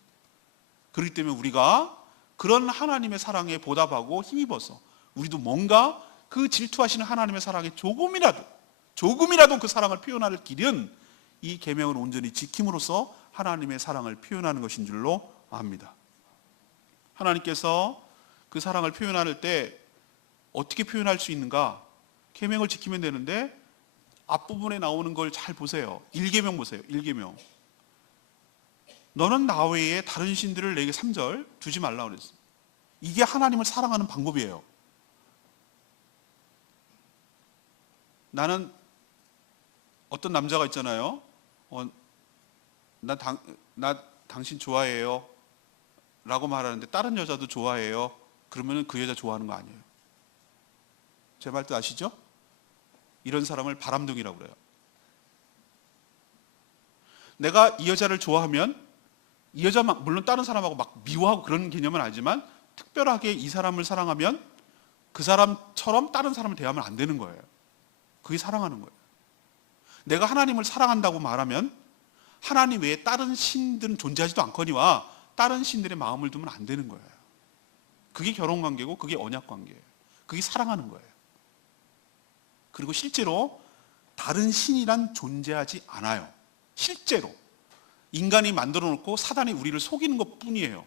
그렇기 때문에 우리가 그런 하나님의 사랑에 보답하고 힘입어서 우리도 뭔가 그 질투하시는 하나님의 사랑에 조금이라도 그 사랑을 표현할 길은 이 계명을 온전히 지킴으로써 하나님의 사랑을 표현하는 것인 줄로 압니다. 하나님께서 그 사랑을 표현할 때 어떻게 표현할 수 있는가? 계명을 지키면 되는데 앞부분에 나오는 걸 잘 보세요. 1계명 보세요. 1계명. 너는 나 외에 다른 신들을 내게 3절 두지 말라고 그랬어요. 이게 하나님을 사랑하는 방법이에요. 나는 어떤 남자가 있잖아요. 나 당신 좋아해요 라고 말하는데 다른 여자도 좋아해요. 그러면 그 여자 좋아하는 거 아니에요. 제 말 뜻 아시죠? 이런 사람을 바람둥이라고 그래요. 내가 이 여자를 좋아하면 이 여자 물론 다른 사람하고 막 미워하고 그런 개념은 아니지만 특별하게 이 사람을 사랑하면 그 사람처럼 다른 사람을 대하면 안 되는 거예요. 그게 사랑하는 거예요. 내가 하나님을 사랑한다고 말하면 하나님 외에 다른 신들은 존재하지도 않거니와 다른 신들의 마음을 두면 안 되는 거예요. 그게 결혼관계고 그게 언약관계예요. 그게 사랑하는 거예요. 그리고 실제로 다른 신이란 존재하지 않아요. 실제로 인간이 만들어 놓고 사단이 우리를 속이는 것 뿐이에요.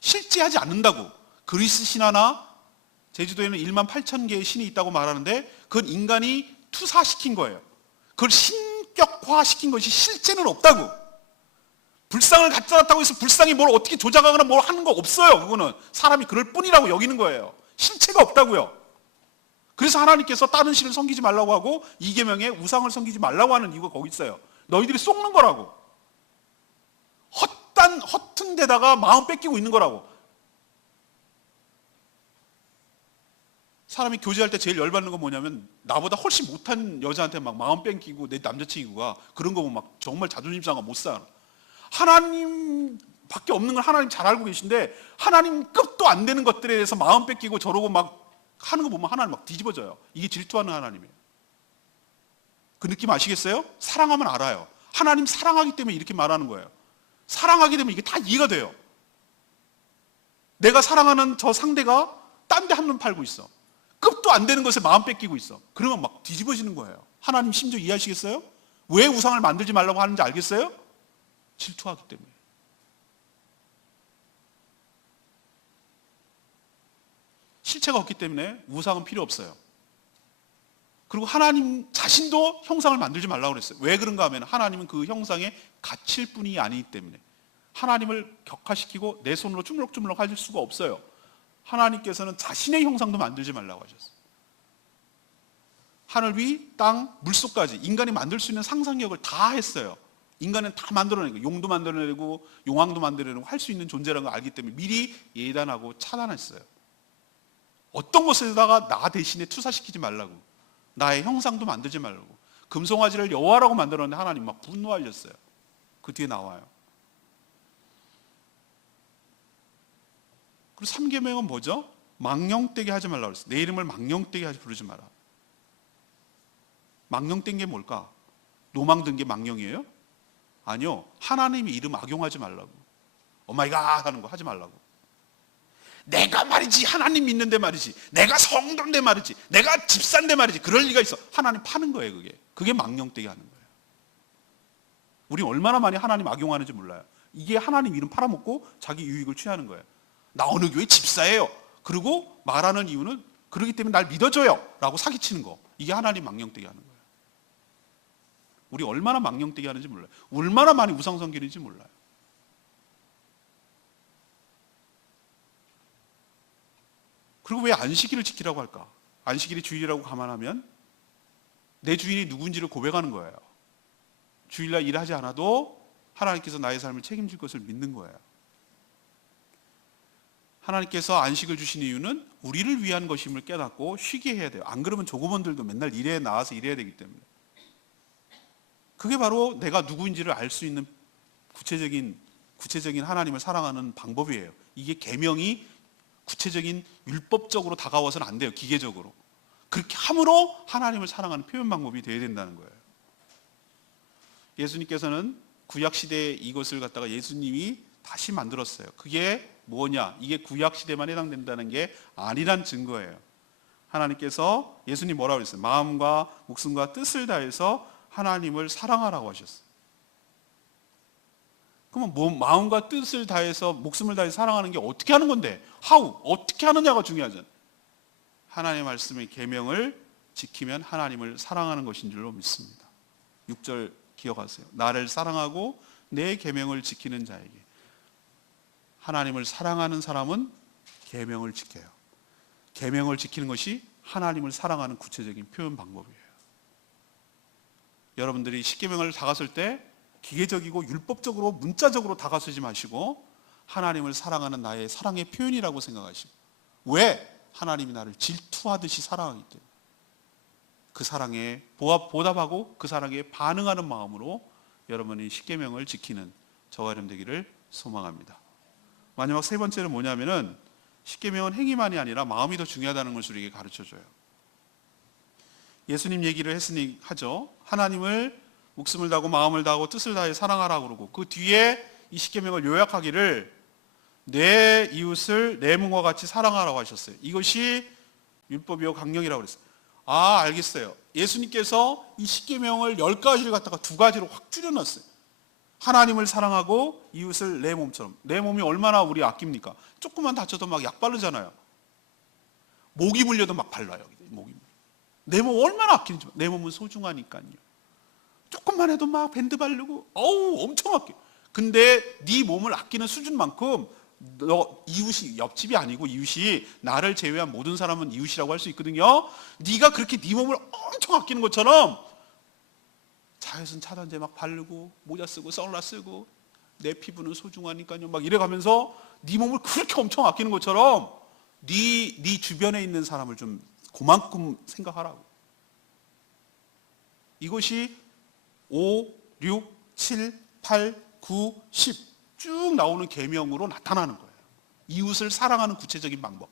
실제하지 않는다고. 그리스 신화나 제주도에는 18,000개의 신이 있다고 말하는데 그건 인간이 투사시킨 거예요. 그걸 신격화시킨 것이 실제는 없다고. 불상을 갖다 놨다고 해서 불상이 뭘 어떻게 조작하거나 뭘 하는 거 없어요. 그거는 사람이 그럴 뿐이라고 여기는 거예요. 실체가 없다고요. 그래서 하나님께서 다른 신을 섬기지 말라고 하고 이 계명에 우상을 섬기지 말라고 하는 이유가 거기 있어요. 너희들이 속는 거라고. 허튼 데다가 마음 뺏기고 있는 거라고. 사람이 교제할 때 제일 열받는 건 뭐냐면 나보다 훨씬 못한 여자한테 막 마음 뺏기고 내 남자친구가 그런 거 보면 막 정말 자존심 상하 못 살아. 하나님밖에 없는 걸 하나님 잘 알고 계신데 하나님 급도 안 되는 것들에 대해서 마음 뺏기고 저러고 막 하는 거 보면 하나님 막 뒤집어져요. 이게 질투하는 하나님이에요. 그 느낌 아시겠어요? 사랑하면 알아요. 하나님 사랑하기 때문에 이렇게 말하는 거예요. 사랑하게 되면 이게 다 이해가 돼요. 내가 사랑하는 저 상대가 딴 데 한눈 팔고 있어. 급도 안 되는 것에 마음 뺏기고 있어. 그러면 막 뒤집어지는 거예요. 하나님 심지어 이해하시겠어요? 왜 우상을 만들지 말라고 하는지 알겠어요? 질투하기 때문에. 실체가 없기 때문에 우상은 필요 없어요. 그리고 하나님 자신도 형상을 만들지 말라고 그랬어요. 왜 그런가 하면 하나님은 그 형상에 갇힐 뿐이 아니기 때문에. 하나님을 격화시키고 내 손으로 주물럭주물럭 할 수가 없어요. 하나님께서는 자신의 형상도 만들지 말라고 하셨어요. 하늘 위, 땅, 물속까지 인간이 만들 수 있는 상상력을 다 했어요. 인간은 다 만들어내고 용도 만들어내고 용왕도 만들어내고 할 수 있는 존재라는 걸 알기 때문에 미리 예단하고 차단했어요. 어떤 것에다가 나 대신에 투사시키지 말라고. 나의 형상도 만들지 말라고. 금송아지를 여호와라고 만들었는데 하나님 막 분노하셨어요. 그 뒤에 나와요. 그리고 3계명은 뭐죠? 망령되게 하지 말라고 그랬어요. 내 이름을 망령되게 하지 부르지 마라. 망령된 게 뭘까? 노망 든 게 망령이에요? 아니요. 하나님의 이름 악용하지 말라고. 오마이갓 하는 거 하지 말라고. 내가 말이지 하나님 믿는데 말이지 내가 성도인데 말이지 내가 집사인데 말이지 그럴 리가 있어. 하나님 파는 거예요. 그게 망령되게 하는 거예요. 우리 얼마나 많이 하나님 악용하는지 몰라요. 이게 하나님 이름 팔아먹고 자기 유익을 취하는 거예요. 나 어느 교회 집사예요. 그리고 말하는 이유는 그러기 때문에 날 믿어줘요 라고 사기치는 거. 이게 하나님 망령되게 하는 거예요. 우리 얼마나 망령되게 하는지 몰라요. 얼마나 많이 우상 섬기는지 몰라요. 그리고 왜 안식일을 지키라고 할까? 안식일이 주일이라고 감안하면 내 주인이 누군지를 고백하는 거예요. 주일날 일하지 않아도 하나님께서 나의 삶을 책임질 것을 믿는 거예요. 하나님께서 안식을 주신 이유는 우리를 위한 것임을 깨닫고 쉬게 해야 돼요. 안 그러면 조그만들도 맨날 일에 나와서 일해야 되기 때문에. 그게 바로 내가 누구인지를 알 수 있는 구체적인 하나님을 사랑하는 방법이에요. 이게 계명이 구체적인 율법적으로 다가와서는 안 돼요. 기계적으로. 그렇게 함으로 하나님을 사랑하는 표현 방법이 되어야 된다는 거예요. 예수님께서는 구약 시대에 이것을 갖다가 예수님이 다시 만들었어요. 그게 뭐냐? 이게 구약 시대만 해당된다는 게 아니란 증거예요. 하나님께서 예수님 뭐라고 그랬어요? 마음과 목숨과 뜻을 다해서 하나님을 사랑하라고 하셨어요. 그러면 뭐 마음과 뜻을 다해서 목숨을 다해서 사랑하는 게 어떻게 하는 건데? how? 어떻게 하느냐가 중요하잖아요. 하나님의 말씀의 계명을 지키면 하나님을 사랑하는 것인 줄로 믿습니다. 6절 기억하세요. 나를 사랑하고 내 계명을 지키는 자에게. 하나님을 사랑하는 사람은 계명을 지켜요. 계명을 지키는 것이 하나님을 사랑하는 구체적인 표현 방법이에요. 여러분들이 십계명을 다갔을 때 기계적이고 율법적으로 문자적으로 다가서지 마시고 하나님을 사랑하는 나의 사랑의 표현이라고 생각하시고, 왜? 하나님이 나를 질투하듯이 사랑하기 때문에 그 사랑에 보답하고 그 사랑에 반응하는 마음으로 여러분이 십계명을 지키는 저와 여러분 되기를 소망합니다. 마지막 세 번째는 뭐냐면은 십계명은 행위만이 아니라 마음이 더 중요하다는 것을 우리에게 가르쳐줘요. 예수님 얘기를 했으니 하죠. 하나님을 목숨을 다하고 마음을 다하고 뜻을 다해 사랑하라고 그러고, 그 뒤에 이 십계명을 요약하기를 내 이웃을 내 몸과 같이 사랑하라고 하셨어요. 이것이 율법이요 강령이라고 그랬어요. 아, 알겠어요. 예수님께서 이 십계명을 10가지를 갖다가 2가지로 확 줄여놨어요. 하나님을 사랑하고 이웃을 내 몸처럼. 내 몸이 얼마나 우리 아낍니까? 조금만 다쳐도 막 약 바르잖아요. 모기 물려도 막 발라요. 모기 물려. 내 몸 얼마나 아끼는지. 내 몸은 소중하니까요. 조금만 해도 막 밴드 바르고 어우 엄청 아껴. 근데 네 몸을 아끼는 수준만큼 너 이웃이, 옆집이 아니고 이웃이, 나를 제외한 모든 사람은 이웃이라고 할 수 있거든요. 네가 그렇게 네 몸을 엄청 아끼는 것처럼 자외선 차단제 막 바르고 모자 쓰고 선글라스 쓰고 내 피부는 소중하니까요 막 이래가면서 네 몸을 그렇게 엄청 아끼는 것처럼 네 주변에 있는 사람을 좀 그만큼 생각하라고. 이것이 5, 6, 7, 8, 9, 10 쭉 나오는 계명으로 나타나는 거예요. 이웃을 사랑하는 구체적인 방법.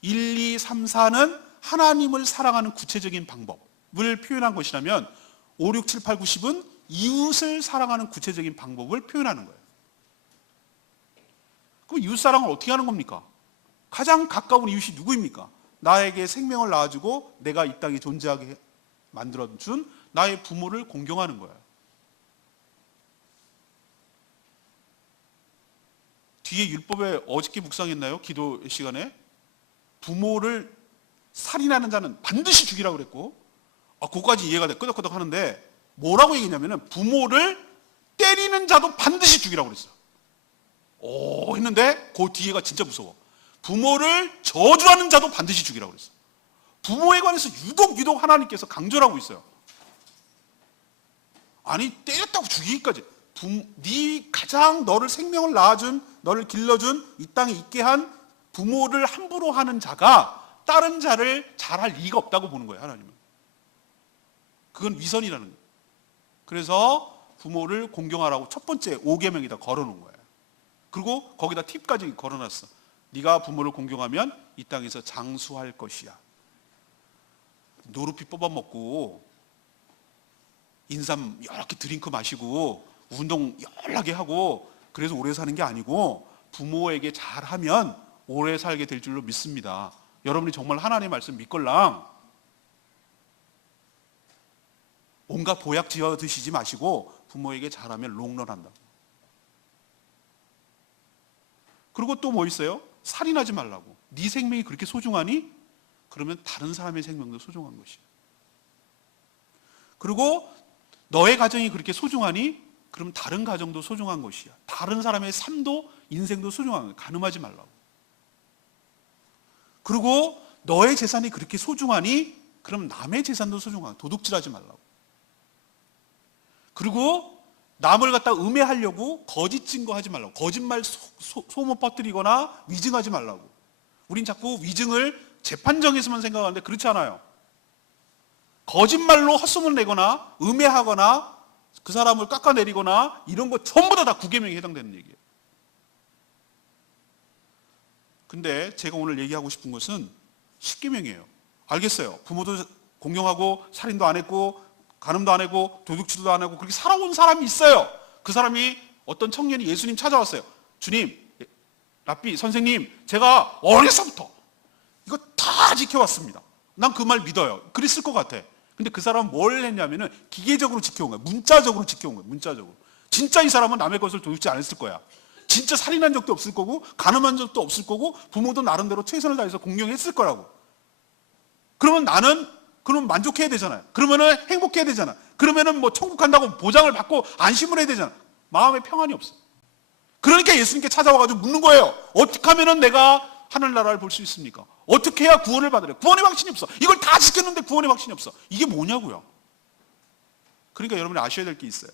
1, 2, 3, 4는 하나님을 사랑하는 구체적인 방법을 표현한 것이라면 5, 6, 7, 8, 9, 10은 이웃을 사랑하는 구체적인 방법을 표현하는 거예요. 그럼 이웃 사랑을 어떻게 하는 겁니까? 가장 가까운 이웃이 누구입니까? 나에게 생명을 낳아주고 내가 이 땅에 존재하게 만들어준 나의 부모를 공경하는 거예요. 뒤에 율법에 어저께 묵상했나요? 기도 시간에 부모를 살인하는 자는 반드시 죽이라고 그랬고, 그거까지 이해가 돼 끄덕끄덕 하는데 뭐라고 얘기했냐면은 부모를 때리는 자도 반드시 죽이라고 그랬어요. 오 했는데 그 뒤에가 진짜 무서워. 부모를 저주하는 자도 반드시 죽이라고 그랬어요. 부모에 관해서 유독 하나님께서 강조를 하고 있어요. 아니 때렸다고 죽이기까지. 네 가장 너를 생명을 낳아준, 너를 길러준, 이 땅에 있게 한 부모를 함부로 하는 자가 다른 자를 잘할 리가 없다고 보는 거예요. 하나님은. 그건 위선이라는 거예요. 그래서 부모를 공경하라고 첫 번째 5계명에다 걸어놓은 거예요. 그리고 거기다 팁까지 걸어놨어. 네가 부모를 공경하면 이 땅에서 장수할 것이야. 노루피 뽑아먹고 인삼 여러 개 드링크 마시고 운동 열나게 하고 그래서 오래 사는 게 아니고 부모에게 잘하면 오래 살게 될 줄로 믿습니다. 여러분이 정말 하나님의 말씀 믿걸랑 온갖 보약 지어 드시지 마시고 부모에게 잘하면 롱런한다. 그리고 또 뭐 있어요? 살인하지 말라고. 네 생명이 그렇게 소중하니? 그러면 다른 사람의 생명도 소중한 것이야. 그리고 너의 가정이 그렇게 소중하니? 그럼 다른 가정도 소중한 것이야. 다른 사람의 삶도 인생도 소중한 거야. 간음하지 말라고. 그리고 너의 재산이 그렇게 소중하니? 그럼 남의 재산도 소중한 거야. 도둑질하지 말라고. 그리고 남을 갖다 음해하려고 거짓 증거하지 말라고. 거짓말 소문 퍼뜨리거나 위증하지 말라고. 우린 자꾸 위증을 재판정에서만 생각하는데 그렇지 않아요. 거짓말로 헛소문을 내거나 음해하거나 그 사람을 깎아내리거나 이런 거 전부 다 9계명에 해당되는 얘기예요. 근데 제가 오늘 얘기하고 싶은 것은 10계명이에요. 알겠어요. 부모도 공경하고 살인도 안 했고 간음도 안 했고 도둑질도 안 하고 그렇게 살아온 사람이 있어요. 그 사람이 어떤 청년이 예수님 찾아왔어요. 주님, 랍비 선생님, 제가 어려서부터 이거 다 지켜왔습니다. 난 그 말 믿어요. 그랬을 것 같아. 근데 그 사람은 뭘 했냐면은 기계적으로 지켜온 거야. 문자적으로 지켜온 거야. 문자적으로. 진짜 이 사람은 남의 것을 도둑질 안 했을 거야. 진짜 살인한 적도 없을 거고 간음한 적도 없을 거고 부모도 나름대로 최선을 다해서 공경했을 거라고. 그러면 나는 그러면 만족해야 되잖아요. 그러면은 행복해야 되잖아. 그러면은 뭐 천국 간다고 보장을 받고 안심을 해야 되잖아. 마음에 평안이 없어. 그러니까 예수님께 찾아와가지고 묻는 거예요. 어떻게 하면은 내가 하늘나라를 볼 수 있습니까? 어떻게 해야 구원을 받으래? 구원의 방신이 없어. 이걸 다 지켰는데 구원의 방신이 없어. 이게 뭐냐고요. 그러니까 여러분이 아셔야 될 게 있어요.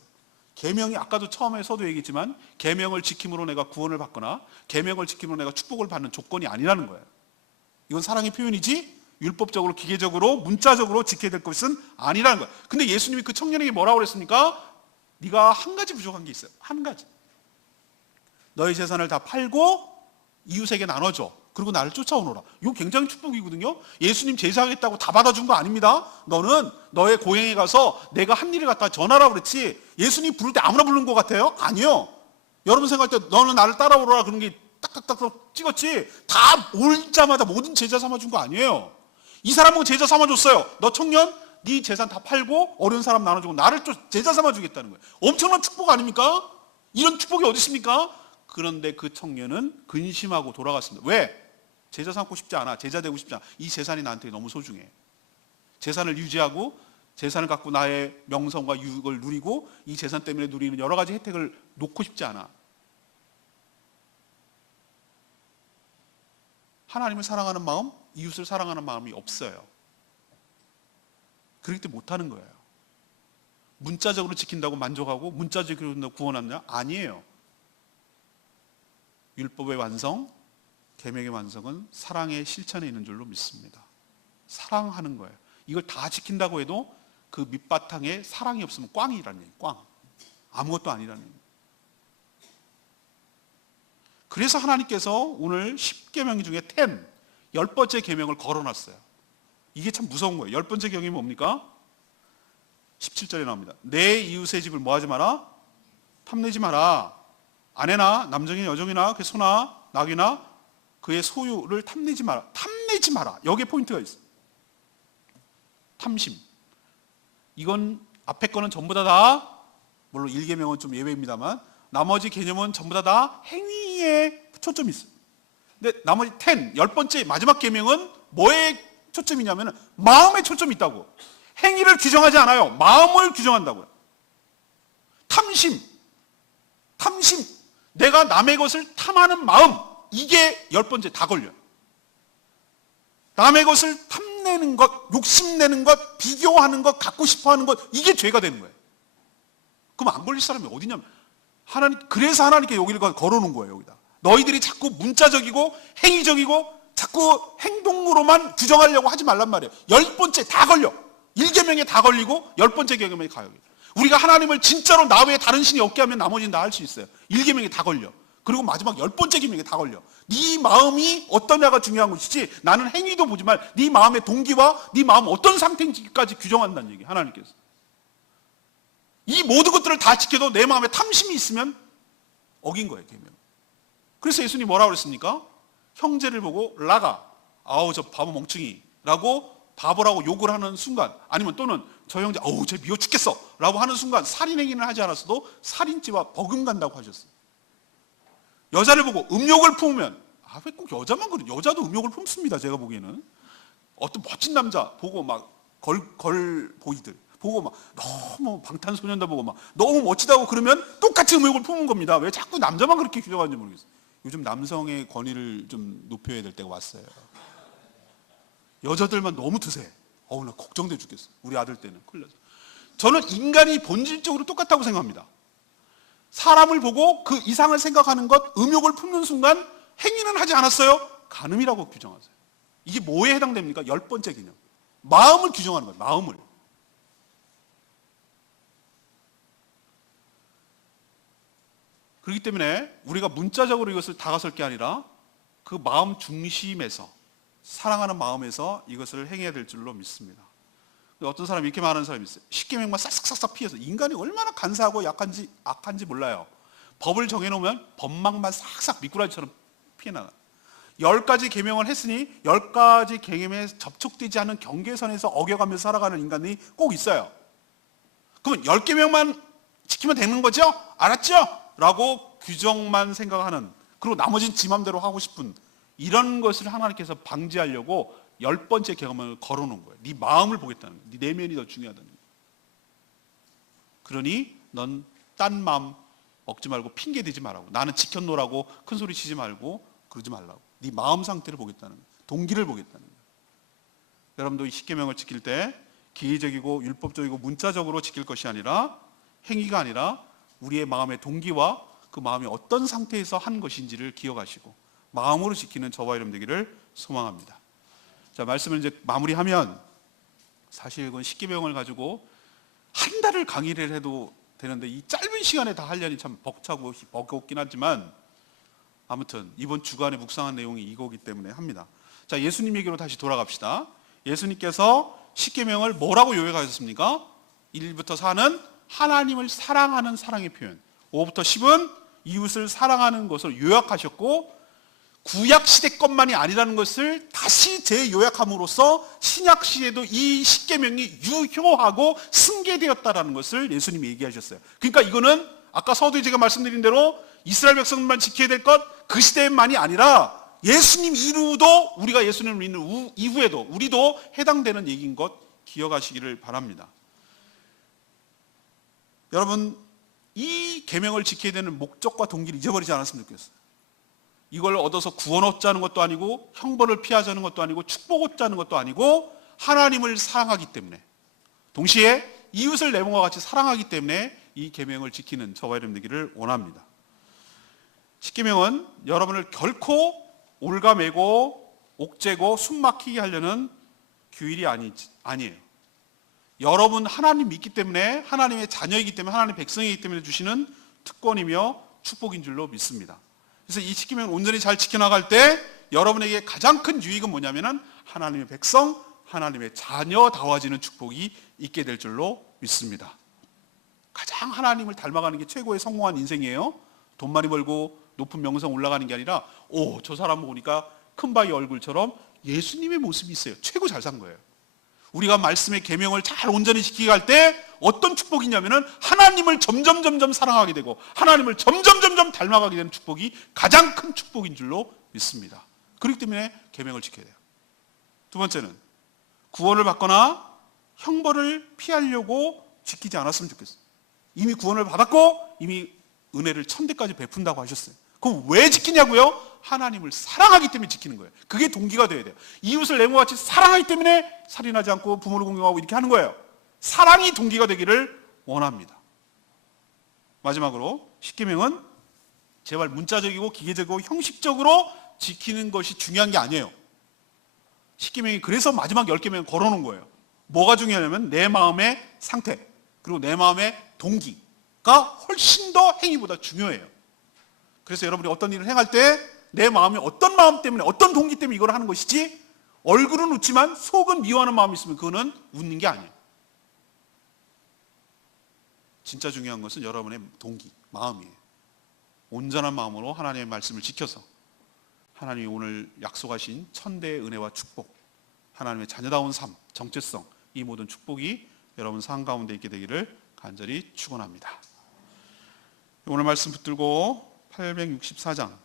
계명이 아까도 처음에서도 얘기했지만 계명을 지킴으로 내가 구원을 받거나 계명을 지킴으로 내가 축복을 받는 조건이 아니라는 거예요. 이건 사랑의 표현이지 율법적으로 기계적으로 문자적으로 지켜야 될 것은 아니라는 거예요. 근데 예수님이 그 청년에게 뭐라고 그랬습니까? 네가 한 가지 부족한 게 있어요. 한 가지. 너의 재산을 다 팔고 이웃에게 나눠줘. 그리고 나를 쫓아오너라. 이거 굉장히 축복이거든요. 예수님 제사하겠다고 다 받아준 거 아닙니다. 너는 너의 고향에 가서 내가 한 일을 갖다 전하라고 그랬지 예수님 부를 때 아무나 부르는 것 같아요? 아니요. 여러분 생각할 때 너는 나를 따라오라 그런 게 딱딱딱 찍었지 다 올자마자 모든 제자 삼아준 거 아니에요. 이 사람은 제자 삼아줬어요. 너 청년 네 재산 다 팔고 어려운 사람 나눠주고 나를 제자 삼아주겠다는 거예요. 엄청난 축복 아닙니까? 이런 축복이 어디 있습니까? 그런데 그 청년은 근심하고 돌아갔습니다. 왜? 제자 삼고 싶지 않아. 제자 되고 싶지 않아. 이 재산이 나한테 너무 소중해. 재산을 유지하고 재산을 갖고 나의 명성과 유익을 누리고 이 재산 때문에 누리는 여러 가지 혜택을 놓고 싶지 않아. 하나님을 사랑하는 마음, 이웃을 사랑하는 마음이 없어요. 그렇기 때문에 못하는 거예요. 문자적으로 지킨다고 만족하고 문자적으로 구원하느냐? 아니에요. 율법의 완성, 계명의 완성은 사랑의 실천에 있는 줄로 믿습니다. 사랑하는 거예요. 이걸 다 지킨다고 해도 그 밑바탕에 사랑이 없으면 꽝이라는 얘기예요. 꽝. 아무것도 아니라는 얘기예요. 그래서 하나님께서 오늘 10계명 중에 10번째 계명을 걸어놨어요. 이게 참 무서운 거예요. 10번째 계명이 뭡니까? 17절에 나옵니다. 내 이웃의 집을 뭐 하지 마라? 탐내지 마라. 아내나 남정이나 여종이나 그 소나 낙이나 그의 소유를 탐내지 마라. 탐내지 마라. 여기에 포인트가 있어요. 탐심. 이건 앞에 거는 전부 다 물론 1계명은 좀 예외입니다만 나머지 개념은 전부 다 행위에 초점이 있어요. 근데 나머지 10번째 마지막 계명은 뭐에 초점이냐면 마음에 초점이 있다고. 행위를 규정하지 않아요. 마음을 규정한다고요. 탐심. 내가 남의 것을 탐하는 마음. 이게 10번째 다 걸려요. 남의 것을 탐내는 것, 욕심내는 것, 비교하는 것, 갖고 싶어하는 것 이게 죄가 되는 거예요. 그럼 안 걸릴 사람이 어디냐면 그래서 하나님께 여기를 걸어놓은 거예요. 여기다. 너희들이 자꾸 문자적이고 행위적이고 자꾸 행동으로만 규정하려고 하지 말란 말이에요. 10번째 다 걸려. 1계명에 다 걸리고 10번째 계명에 가요. 우리가 하나님을 진짜로 나 외에 다른 신이 없게 하면 나머지는 다 할 수 있어요. 1계명에 다 걸려. 그리고 마지막 10번째 계명에 다 걸려. 네 마음이 어떠냐가 중요한 것이지 나는 행위도 보지 말. 네 마음의 동기와 네 마음 어떤 상태인지까지 규정한다는 얘기예요. 하나님께서. 이 모든 것들을 다 지켜도 내 마음에 탐심이 있으면 어긴 거예요. 계명. 그래서 예수님이 뭐라고 그랬습니까? 형제를 보고 라가 아우 저 바보 멍청이라고 바보라고 욕을 하는 순간 아니면 또는 저 형제 어우 쟤 미워 죽겠어 라고 하는 순간 살인행위는 하지 않았어도 살인죄와 버금간다고 하셨어요. 여자를 보고 음욕을 품으면 왜 꼭 여자만 그래? 여자도 음욕을 품습니다. 제가 보기에는 어떤 멋진 남자 보고 막 걸 보이들 보고 막 너무 방탄소년단 보고 막 너무 멋지다고 그러면 똑같이 음욕을 품은 겁니다. 왜 자꾸 남자만 그렇게 규정하는지 모르겠어요. 요즘 남성의 권위를 좀 높여야 될 때가 왔어요. 여자들만 너무 드세. 나 걱정돼 죽겠어. 우리 아들 때는 큰일 났어. 저는 인간이 본질적으로 똑같다고 생각합니다. 사람을 보고 그 이상을 생각하는 것, 음욕을 품는 순간 행위는 하지 않았어요. 간음이라고 규정하세요. 이게 뭐에 해당됩니까? 10번째 개념. 마음을 규정하는 거예요. 마음을. 그렇기 때문에 우리가 문자적으로 이것을 다가설 게 아니라 그 마음 중심에서 사랑하는 마음에서 이것을 행해야 될 줄로 믿습니다. 어떤 사람이 이렇게 말하는 사람이 있어요. 10계명만 싹싹싹 피해서 인간이 얼마나 간사하고 악한지 몰라요. 법을 정해놓으면 법망만 싹싹 미꾸라지처럼 피해나가. 10가지 계명을 했으니 10가지 계명에 접촉되지 않은 경계선에서 어겨가면서 살아가는 인간이 꼭 있어요. 그러면 10계명만 지키면 되는 거죠? 알았죠? 라고 규정만 생각하는, 그리고 나머지는 지 맘대로 하고 싶은, 이런 것을 하나님께서 방지하려고 10번째 계명을 걸어놓은 거예요. 네 마음을 보겠다는 거예요. 네 내면이 더 중요하다는 거예요. 그러니 넌 딴 마음 먹지 말고 핑계 대지 말라고, 나는 지켰노라고 큰 소리 치지 말고 그러지 말라고. 네 마음 상태를 보겠다는 거예요. 동기를 보겠다는 거예요. 여러분도 이 십계명을 지킬 때 기계적이고 율법적이고 문자적으로 지킬 것이 아니라, 행위가 아니라 우리의 마음의 동기와 그 마음이 어떤 상태에서 한 것인지를 기억하시고 마음으로 지키는 저와 여러분 되기를 소망합니다. 자, 말씀을 이제 마무리하면, 사실 이건 십계명을 가지고 한 달을 강의를 해도 되는데 이 짧은 시간에 다 하려니 참 벅차고 버겁긴 하지만, 아무튼 이번 주간에 묵상한 내용이 이거기 때문에 합니다. 자, 예수님 얘기로 다시 돌아갑시다. 예수님께서 십계명을 뭐라고 요약하셨습니까? 1부터 4는 하나님을 사랑하는 사랑의 표현, 5부터 10은 이웃을 사랑하는 것을 요약하셨고, 구약 시대 것만이 아니라는 것을 다시 재요약함으로써 신약 시대에도 이 십계명이 유효하고 승계되었다라는 것을 예수님이 얘기하셨어요. 그러니까 이거는 아까 서두에 제가 말씀드린 대로 이스라엘 백성만 지켜야 될 것, 그 시대만이 아니라 예수님 이후도, 우리가 예수님을 믿는 이후에도 우리도 해당되는 얘기인 것 기억하시기를 바랍니다. 여러분, 이 계명을 지켜야 되는 목적과 동기를 잊어버리지 않았으면 좋겠어요. 이걸 얻어서 구원 얻자는 것도 아니고 형벌을 피하자는 것도 아니고 축복 얻자는 것도 아니고 하나님을 사랑하기 때문에, 동시에 이웃을 내 몸과 같이 사랑하기 때문에 이 계명을 지키는 저와 여러분 되기를 원합니다. 십계명은 여러분을 결코 올가매고 옥죄고 숨막히게 하려는 규율이 아니에요. 여러분 하나님 믿기 때문에, 하나님의 자녀이기 때문에, 하나님의 백성이기 때문에 주시는 특권이며 축복인 줄로 믿습니다. 그래서 이 십계명을 온전히 잘 지켜나갈 때 여러분에게 가장 큰 유익은 뭐냐면은 하나님의 백성, 하나님의 자녀다워지는 축복이 있게 될 줄로 믿습니다. 가장 하나님을 닮아가는 게 최고의 성공한 인생이에요. 돈 많이 벌고 높은 명성 올라가는 게 아니라, 저 사람 보니까 큰바위 얼굴처럼 예수님의 모습이 있어요. 최고 잘 산 거예요. 우리가 말씀의 계명을 잘 온전히 지키게 할 때 어떤 축복이냐면은 하나님을 점점 사랑하게 되고 하나님을 점점 닮아가게 되는 축복이 가장 큰 축복인 줄로 믿습니다. 그렇기 때문에 계명을 지켜야 돼요. 두 번째는 구원을 받거나 형벌을 피하려고 지키지 않았으면 좋겠어요. 이미 구원을 받았고 이미 은혜를 천대까지 베푼다고 하셨어요. 그럼 왜 지키냐고요? 하나님을 사랑하기 때문에 지키는 거예요. 그게 동기가 돼야 돼요. 이웃을 내 몸과 같이 사랑하기 때문에 살인하지 않고 부모를 공경하고 이렇게 하는 거예요. 사랑이 동기가 되기를 원합니다. 마지막으로 십계명은 제발 문자적이고 기계적이고 형식적으로 지키는 것이 중요한 게 아니에요. 십계명이 그래서 마지막 10계명 걸어놓은 거예요. 뭐가 중요하냐면 내 마음의 상태, 그리고 내 마음의 동기가 훨씬 더 행위보다 중요해요. 그래서 여러분이 어떤 일을 행할 때 내 마음이 어떤 마음 때문에, 어떤 동기 때문에 이걸 하는 것이지, 얼굴은 웃지만 속은 미워하는 마음이 있으면 그거는 웃는 게 아니에요. 진짜 중요한 것은 여러분의 동기, 마음이에요. 온전한 마음으로 하나님의 말씀을 지켜서 하나님이 오늘 약속하신 천대의 은혜와 축복, 하나님의 자녀다운 삶, 정체성, 이 모든 축복이 여러분 삶 가운데 있게 되기를 간절히 축원합니다. 오늘 말씀 붙들고 864장